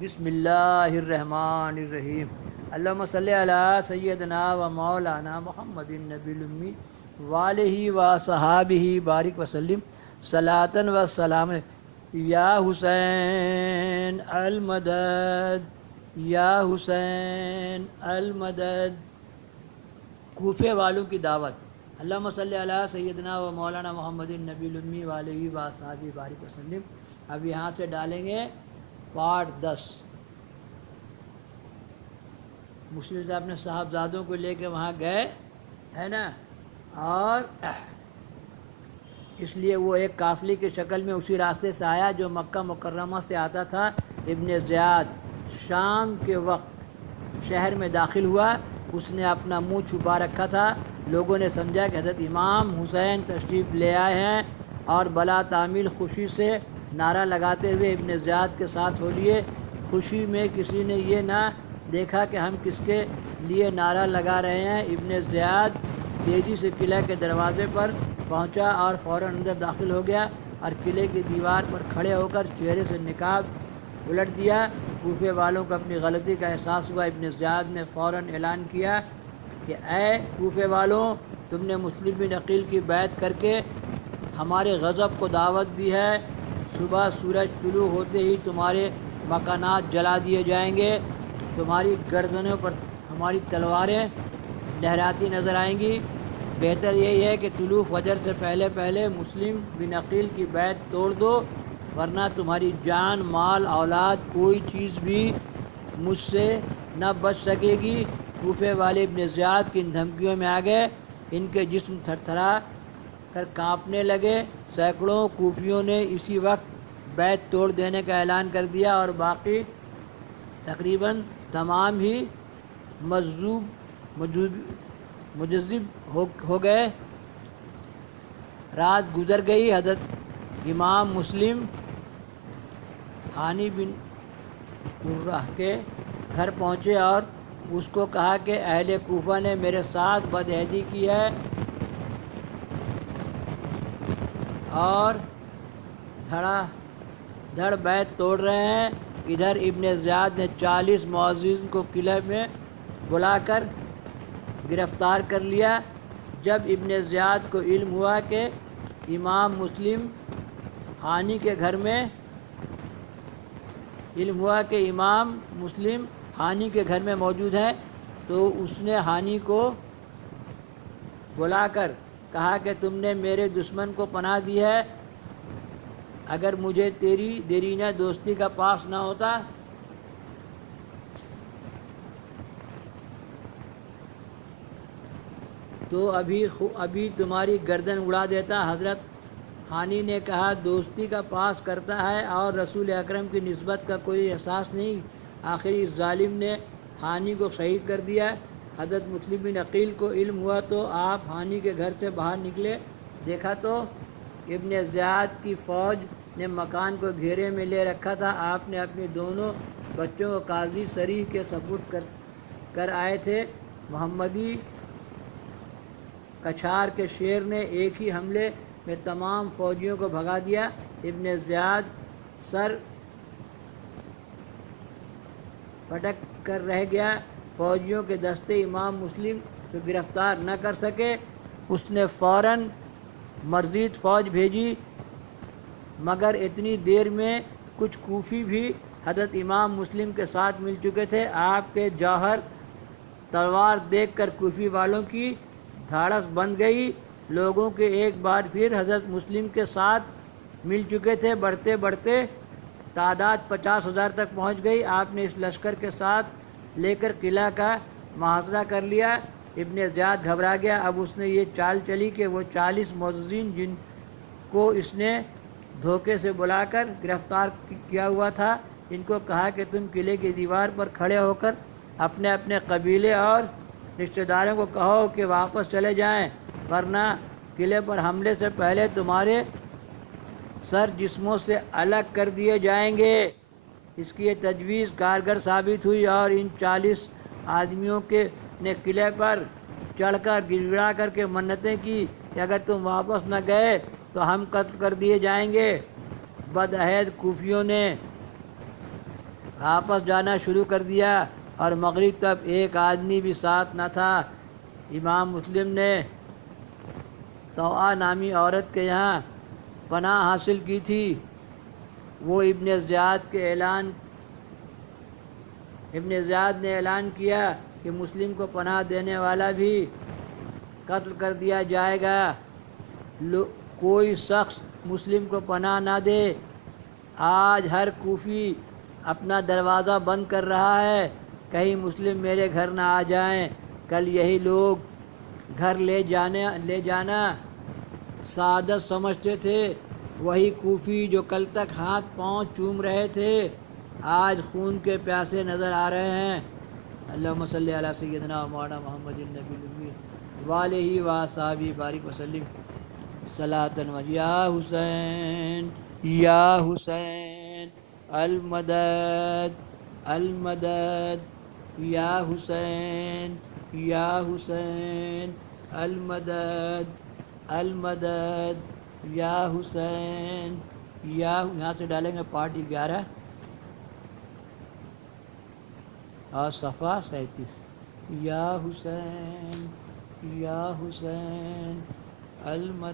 بسم اللہ الرحمن الرحیم اللہم صلی علی سیدنا و مولانا محمد النبی الامی وآلہ و صحابہ بارک وسلم صلاۃ و سلام یا حسین المدد یا حسین المدد۔ کوفے والوں کی دعوت۔ اللہم صلی علی سیدنا و مولانا محمد النبی الامی وآلہ و صحابہ بارک وسلم۔ اب یہاں سے ڈالیں گے پارٹ 10۔ مسلم صاحب نے صاحبزادوں کو لے کے وہاں گئے ہے نا، اور اس لیے وہ ایک قافلے کی شکل میں اسی راستے سے آیا جو مکہ مکرمہ سے آتا تھا۔ ابن زیاد شام کے وقت شہر میں داخل ہوا، اس نے اپنا منہ چھپا رکھا تھا۔ لوگوں نے سمجھا کہ حضرت امام حسین تشریف لے آئے ہیں، اور بلا تعمیل خوشی سے نعرہ لگاتے ہوئے ابن زیاد کے ساتھ ہو لیے۔ خوشی میں کسی نے یہ نہ دیکھا کہ ہم کس کے لیے نعرہ لگا رہے ہیں۔ ابن زیاد تیزی سے قلعہ کے دروازے پر پہنچا اور فوراً اندر داخل ہو گیا، اور قلعے کی دیوار پر کھڑے ہو کر چہرے سے نقاب الٹ دیا۔ کوفے والوں کو اپنی غلطی کا احساس ہوا۔ ابن زیاد نے فوراً اعلان کیا کہ اے کوفے والوں، تم نے مسلم بن عقیل کی بیعت کر کے ہمارے غضب کو دعوت دی ہے۔ صبح سورج طلوع ہوتے ہی تمہارے مکانات جلا دیے جائیں گے، تمہاری گردنوں پر ہماری تلواریں لہراتی نظر آئیں گی۔ بہتر یہی ہے کہ طلوع فجر سے پہلے پہلے مسلم بن عقیل کی بیعت توڑ دو، ورنہ تمہاری جان، مال، اولاد، کوئی چیز بھی مجھ سے نہ بچ سکے گی۔ کوفے والے ابن زیاد کی ان دھمکیوں میں آ گئے، ان کے جسم تھر تھرا کر کانپنے لگے۔ سینکڑوں کوفیوں نے اسی وقت بیعت توڑ دینے کا اعلان کر دیا، اور باقی تقریباً تمام ہی مجذب ہو گئے۔ رات گزر گئی۔ حضرت امام مسلم ہانی بن قرہ کے گھر پہنچے اور اس کو کہا کہ اہل کوفہ نے میرے ساتھ بدعہدی کی ہے اور دھڑا دھڑ بیعت توڑ رہے ہیں۔ ادھر ابن زیاد نے 40 معززین کو قلعے میں بلا کر گرفتار کر لیا۔ جب ابن زیاد کو علم ہوا کہ امام مسلم ہانی کے گھر میں موجود ہیں، تو اس نے ہانی کو بلا کر کہا کہ تم نے میرے دشمن کو پناہ دی ہے، اگر مجھے تیری دیرینہ دوستی کا پاس نہ ہوتا تو ابھی تمہاری گردن اڑا دیتا۔ حضرت ہانی نے کہا دوستی کا پاس کرتا ہے اور رسول اکرم کی نسبت کا کوئی احساس نہیں۔ آخر اس ظالم نے ہانی کو شہید کر دیا۔ حضرت مسلم بن عقیل کو علم ہوا تو آپ ہانی کے گھر سے باہر نکلے، دیکھا تو ابن زیاد کی فوج نے مکان کو گھیرے میں لے رکھا تھا۔ آپ نے اپنے دونوں بچوں کو قاضی سریح کے سپرد کر آئے تھے۔ محمدی کچھار کے شیر نے ایک ہی حملے میں تمام فوجیوں کو بھگا دیا۔ ابن زیاد سر پٹک کر رہ گیا۔ فوجیوں کے دستے امام مسلم کو گرفتار نہ کر سکے۔ اس نے فوراً مزید فوج بھیجی، مگر اتنی دیر میں کچھ کوفی بھی حضرت امام مسلم کے ساتھ مل چکے تھے۔ آپ کے جوہر تلوار دیکھ کر کوفی والوں کی دھاڑس بند گئی۔ لوگوں کے ایک بار پھر حضرت مسلم کے ساتھ مل چکے تھے۔ بڑھتے بڑھتے تعداد 50,000 تک پہنچ گئی۔ آپ نے اس لشکر کے ساتھ لے کر قلعہ کا محاصرہ کر لیا۔ ابن زیاد گھبرا گیا۔ اب اس نے یہ چال چلی کہ وہ 40 معززین جن کو اس نے دھوکے سے بلا کر گرفتار کیا ہوا تھا، ان کو کہا کہ تم قلعے کی دیوار پر کھڑے ہو کر اپنے اپنے قبیلے اور رشتہ داروں کو کہو کہ واپس چلے جائیں، ورنہ قلعے پر حملے سے پہلے تمہارے سر جسموں سے الگ کر دیے جائیں گے۔ اس کی یہ تجویز کارگر ثابت ہوئی، اور ان 40 آدمیوں نے قلعے پر چڑھ کر گڑ گڑا کر کے منتیں کی کہ اگر تم واپس نہ گئے تو ہم قتل کر دیے جائیں گے۔ بدعہد کوفیوں نے آپس جانا شروع کر دیا اور مغرب تک ایک آدمی بھی ساتھ نہ تھا۔ امام مسلم نے طوعا نامی عورت کے یہاں پناہ حاصل کی تھی۔ وہ ابن زیاد نے اعلان کیا کہ مسلم کو پناہ دینے والا بھی قتل کر دیا جائے گا۔ کوئی شخص مسلم کو پناہ نہ دے۔ آج ہر کوفی اپنا دروازہ بند کر رہا ہے، کہیں مسلم میرے گھر نہ آ جائیں۔ کل یہی لوگ گھر لے جانا سعادت سمجھتے تھے، وہی کوفی جو کل تک ہاتھ پاؤں چوم رہے تھے آج خون کے پیاسے نظر آ رہے ہیں۔ اللہم صلی علی سیدنا و مولانا محمد النبی الامی وآلہ وصحبہ بارک وسلم صلاۃ و یا حسین یا حسین المدد المدد یا حسین یا حسین المدد المدد یا حسین یا یہاں سے ڈالیں گے پارٹ 11 اور صفحہ 37 یا حسین المدد